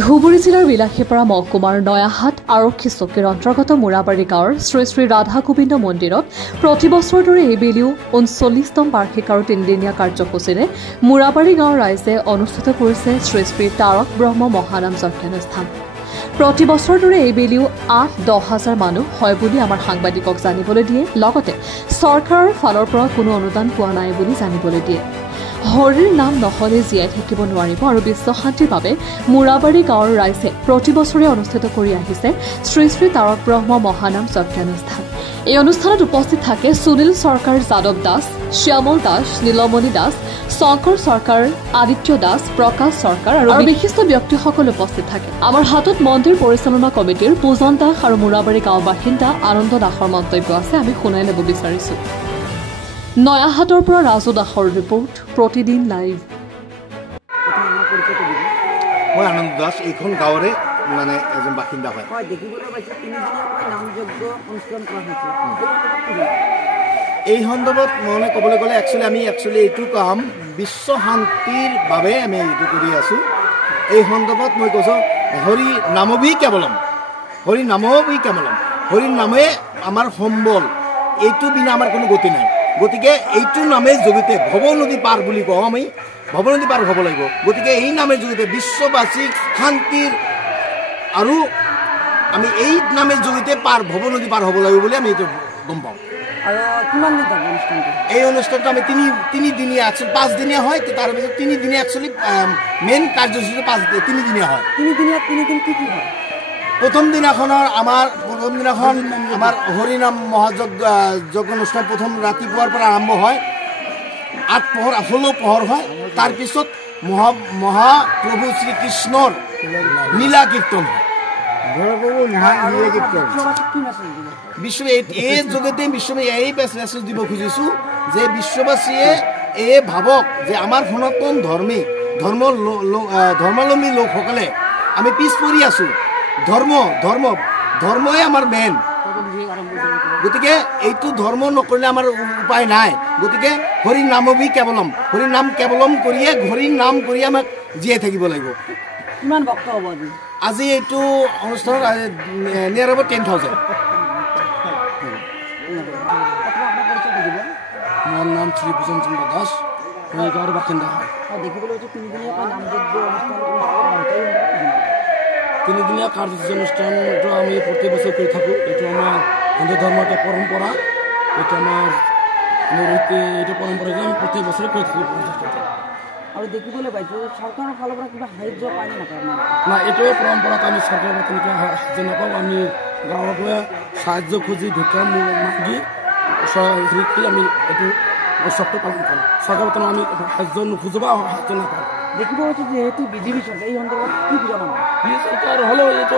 ধুবুৰী জিলাৰ বিলাসীপাৰা মহকুমাৰ নয়াহাট আৰক্ষী চকীৰ অন্তৰ্গত মুৰাবাৰী গাঁৱৰ শ্ৰী শ্ৰী ৰাধা গোবিন্দ মন্দিৰত প্ৰতিবছৰৰ দৰে এইবেলিও ৩৯তম বাৰ্ষিক আৰু ৩দিনীয়া কাৰ্যসূচীৰে মুৰাবাৰী গাঁৱৰ ৰাইজে অনুষ্ঠিত কৰিছে শ্ৰী শ্ৰী তাৰক ব্ৰহ্ম মহানাম যজ্ঞানুষ্ঠান। প্ৰতিবছৰৰ দৰে এইবেলিও ৮-১০ হাজাৰ মানুহ হয় বুলি আমাৰ সাংবাদিকক জানিবলৈ দিয়ে। লগতে চৰকাৰৰ ফালৰ পৰা কোনো অনুদান পোৱা নাই বুলি জানিবলৈ দিয়ে। হৰিৰ নাম নহলে জীয়াই থাকিব নোৱাৰিব আৰু বিশ্ব শান্তিৰ বাবে মুৰাবাৰী গাঁৱৰ ৰাইজে প্ৰতিবছৰে অনুষ্ঠিত কৰি আহিছে শ্ৰী শ্ৰী তাৰক ব্ৰহ্ম মহানাম যজ্ঞানুষ্ঠান। এই অনুষ্ঠানত উপস্থিত থাকে সুনীল চৰকাৰ, যাদৱ দাস, শ্যামল দাস, নীলমণি দাস, শংকৰ চৰকাৰ, আদিত্য দাস, প্ৰকাশ চৰকাৰ আৰু বিশিষ্ট ব্যক্তিসকল উপস্থিত থাকে। আমাৰ হাতত মন্দিৰ পৰিচালনা কমিটিৰ পূজন দাস আৰু মুৰাবাৰী গাঁও বাসিন্দা আনন্দ দাসৰ মন্তব্য আছে, আমি শুনাই ল'ব বিচাৰিছো। নয়াহাটৰ পৰা ৰাজু দাসৰ ৰিপৰ্ট, প্ৰতিদিন লাইভ। মই আনন্দ দাস, এইখন গাঁৱৰে মানে এজন বাসিন্দা হয়। এই সন্দৰ্ভত মানে ক'বলৈ গ'লে আমি এইটো কাম বিশ্ব শান্তিৰ বাবে আমি এইটো কৰি আছোঁ। এই সন্দৰ্ভত মই কৈছোঁ হৰি নামবি কেৱলম, হৰি নামবি কেৱলম, হৰিৰ নামে আমাৰ সম্বল, এইটো বিনা আমাৰ কোনো গতি নাই। গতিকে এইটো নামেৰ যোগেতে ভৱ নদী পাৰ বুলি কওঁ, আমি ভৱ নদী পাৰ হ'ব লাগিব। গতিকে এই নামেৰ যোগেতে বিশ্ববাসীক শান্তিৰ আৰু আমি এই নামেৰ যোগেতে ভৱ নদী পাৰ হ'ব লাগিব বুলি আমি এইটো গম পাওঁ। এই অনুষ্ঠানটো আমি তিনিদিনীয়া, 5দিনীয়া হয়, তাৰপিছত 3দিনীয়া একচুৱেলি মেইন কাৰ্যসূচীটো 3দিনীয়া হয়। প্ৰথম দিনাখন আমাৰ হৰিনাম মহাযজ্ঞ অনুষ্ঠান প্ৰথম ৰাতিপুৱাৰ পৰা আৰম্ভ হয়, 8 পোহৰ 16 পোহৰ হয়। তাৰপিছত মহাপ্ৰভু শ্ৰীকৃষ্ণৰ লীলা কীৰ্তন হয়। এই যোগেদি এই মেছেজ দিব খুজিছোঁ যে বিশ্ববাসীয়ে এই ভাবক যে আমাৰ সনাতন ধৰ্মাৱলম্বী লোকসকলে আমি পিছ পৰি আছোঁ। ধৰ্মই আমাৰ মেইন। গতিকে এইটো ধৰ্ম নকৰিলে আমাৰ উপায় নাই। গতিকে হৰি নামবি কেৱলম, হৰি নাম কেৱলম কৰিয়ে হৰি নাম কৰিয়ে আমাক জীয়াই থাকিব লাগিব। কিমান ভক্ত হ'ব আজি এইটো অনুষ্ঠানত নিয়াৰ হ'ব 10,000। মোৰ নাম শ্ৰী ভূষণ চন্দ্ৰ দাস, মই গাঁৱৰ বাসিন্দা হয়। তিনিদিনীয়া কাৰ্যসূচী অনুষ্ঠানটো আমি প্ৰতি বছৰ কৰি থাকোঁ। এইটো আমাৰ হিন্দু ধৰ্মৰ এটা পৰম্পৰা, এইটো আমাৰ এইটো পৰম্পৰা আমি প্ৰতি বছৰে কৰি থাকোঁ। আৰু দেখিবলৈ পাইছোঁ চৰকাৰৰ ফালৰ পৰা কিবা সাহায্য পায় নাপায়? না, এইটোৱে পৰম্পৰাত আমি চৰকাৰৰ পৰা তেনেকুৱা সাহায্য নাপাওঁ। আমি গাঁৱৰ পৰা সাহায্য খুজি ভিক্ষা মাগি আমি এইটো উৎসৱটো পালন কৰোঁ। চৰকাৰৰ পৰা আমি সাহায্য নোখোজো বা সাহায্য নাপাওঁ। দেখিব পাইছোঁ যিহেতু বিজেপি চৰকাৰ, এই সন্দৰ্ভত কি বুজা মানে? চৰকাৰ হ'লেও এইটো